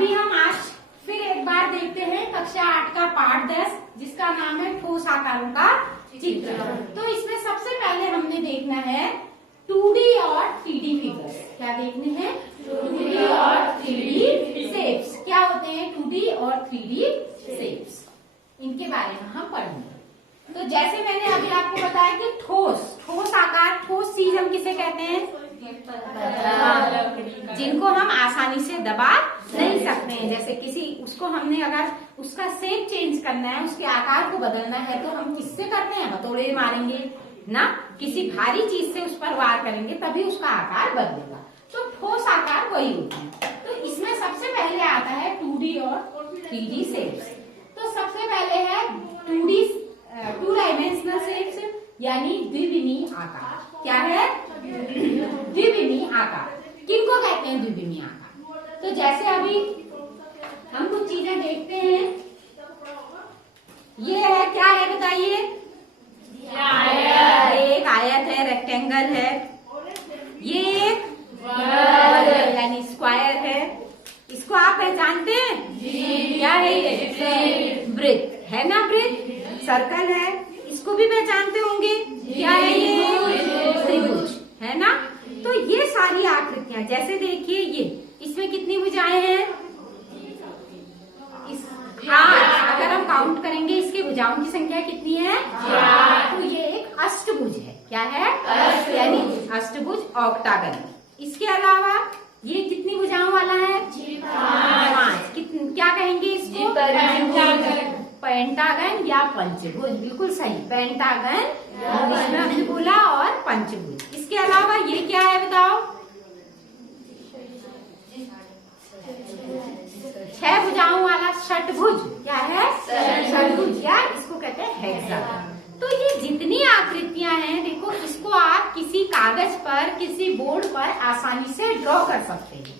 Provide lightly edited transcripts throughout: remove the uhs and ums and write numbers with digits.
अभी हम आज फिर एक बार देखते हैं कक्षा 8 का पाठ 10 जिसका नाम है ठोस आकारों का चित्रण। तो इसमें सबसे पहले हमने देखना है 2D और 3D फिगर्स। क्या देखने हैं? 2D और 3D शेप्स। क्या होते हैं 2D और 3D शेप्स, इनके बारे में हम पढ़ेंगे। तो जैसे मैंने अभी आपको बताया कि ठोस आकार, ठोस चीज हम किसे कहते हैं? जिनको हम आसानी से दबा नहीं सकते हैं। जैसे किसी उसको हमने अगर उसका शेप चेंज करना है, उसके आकार को बदलना है, तो हम किससे करते हैं? हथौड़े मारेंगे ना, किसी भारी चीज से उस पर वार करेंगे तभी उसका आकार बदलेगा। तो ठोस आकार वही होता है। तो इसमें सबसे पहले आता है 2D और 3D शेप्स। तो सबसे पहले है 2D 2 डायमेंशनल शेप्स यानी द्विविमीय आकार। क्या है? द्विविमीय आकार। किनको कहते हैं द्विविमीय आकार? तो जैसे अभी हम कुछ चीजें देखते हैं, ये है, क्या है बताइए? एक आयत है, रेक्टेंगल है। ये एक यानी स्क्वायर है। इसको आप पहचानते हैं? क्या है ये? वृत्त है ना, वृत्त। सर्कल है, इसको भी पहचानते होंगे। क्या है ये? त्रिभुज है ना। तो ये सारी आकृतियां, जैसे देखिए ये, इसमें कितनी भुजाएं हैं? अगर हम काउंट करेंगे इसकी भुजाओं की संख्या कितनी है? तो ये एक अष्टभुज है। क्या है? यानी अष्टभुज, ऑक्टागन। इसके अलावा ये कितनी भुजाओं वाला है? 5। क्या कहेंगे इसको? पेंटागन या पंचभुज। बिल्कुल सही, पेंटागन इसमें हमने बोला, और पंचभुज। इसके अलावा ये क्या है बताओ? 6 भुजाओं वाला षटभुज। क्या है? षटभुज, या इसको कहते हैं हेक्सागन। तो ये जितनी आकृतियां हैं, देखो, इसको आप किसी कागज पर, किसी बोर्ड पर आसानी से ड्रॉ कर सकते हैं।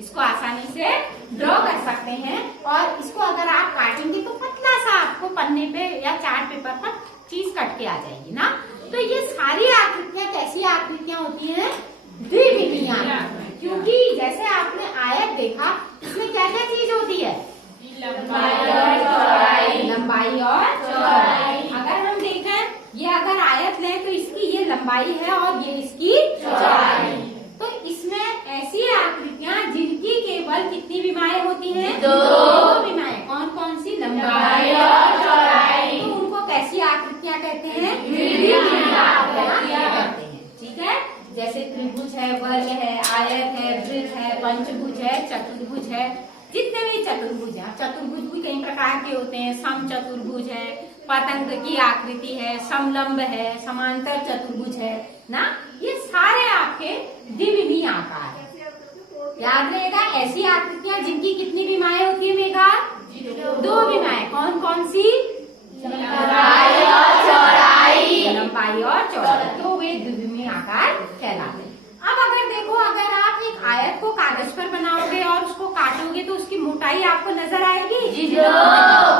इसको आसानी से ड्रॉ कर सकते हैं, और इसको अगर आप काटेंगे तो पतला सा आपको पन्ने पे या चार्ट पेपर पर चीज कट के आ जाएगी ना। तो ये सारी आकृतियां कैसी आकृतियां होती हैं? द्विविमीय आकृतियां। क्योंकि जैसे आपने आयत देखा, इसमें क्या क्या चीज होती है? लंबाई और चौड़ाई। अगर हम देखें, ये अगर आयत लें तो इसकी ये लंबाई है और ये इसकी चौड़ाई। तो इसमें ऐसी आकृतियां जिनकी केवल कितनी विमाएं होती हैं? 2 विमाएं। कौन कौन सी? लंबाई और चौड़ाई। तो उनको कैसी आकृतियां कहते हैं? द्विविमीय आकृतियां कहते हैं। ठीक है, जैसे त्रिभुज है, वर्ग है, आयत है, वृत्त है, पंचभुज है, चतुर्भुज है। जितने भी चतुर्भुज हैं, चतुर्भुज भी कई प्रकार के होते हैं। सम चतुर्भुज है, पतंग की आकृति है, समलंब है, समांतर चतुर्भुज है ना। ये सारे आपके द्विविमीय आकार है। याद रहेगा, ऐसी आकृतियां जिनकी कितनी विमाएं होती है मेघा? 2 विमाएं। कौन कौन सी? लंबाई और चौड़ाई। लंबाई और चौड़ाई। तो वे द्विविमीय आकार कहलाते हैं। अब अगर देखो, अगर आप एक आयत को कागज पर बनाओगे और उसको काटोगे तो उसकी मोटाई आपको नजर आएगी?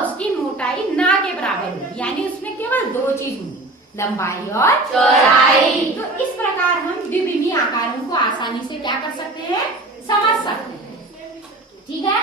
उसकी मोटाई ना के बराबर होगी, यानी उसमें केवल 2 चीज होंगी, लंबाई और चौड़ाई। तो इस प्रकार हम द्विविमीय आकारों को आसानी से क्या कर सकते हैं? समझ सकते हैं। ठीक है।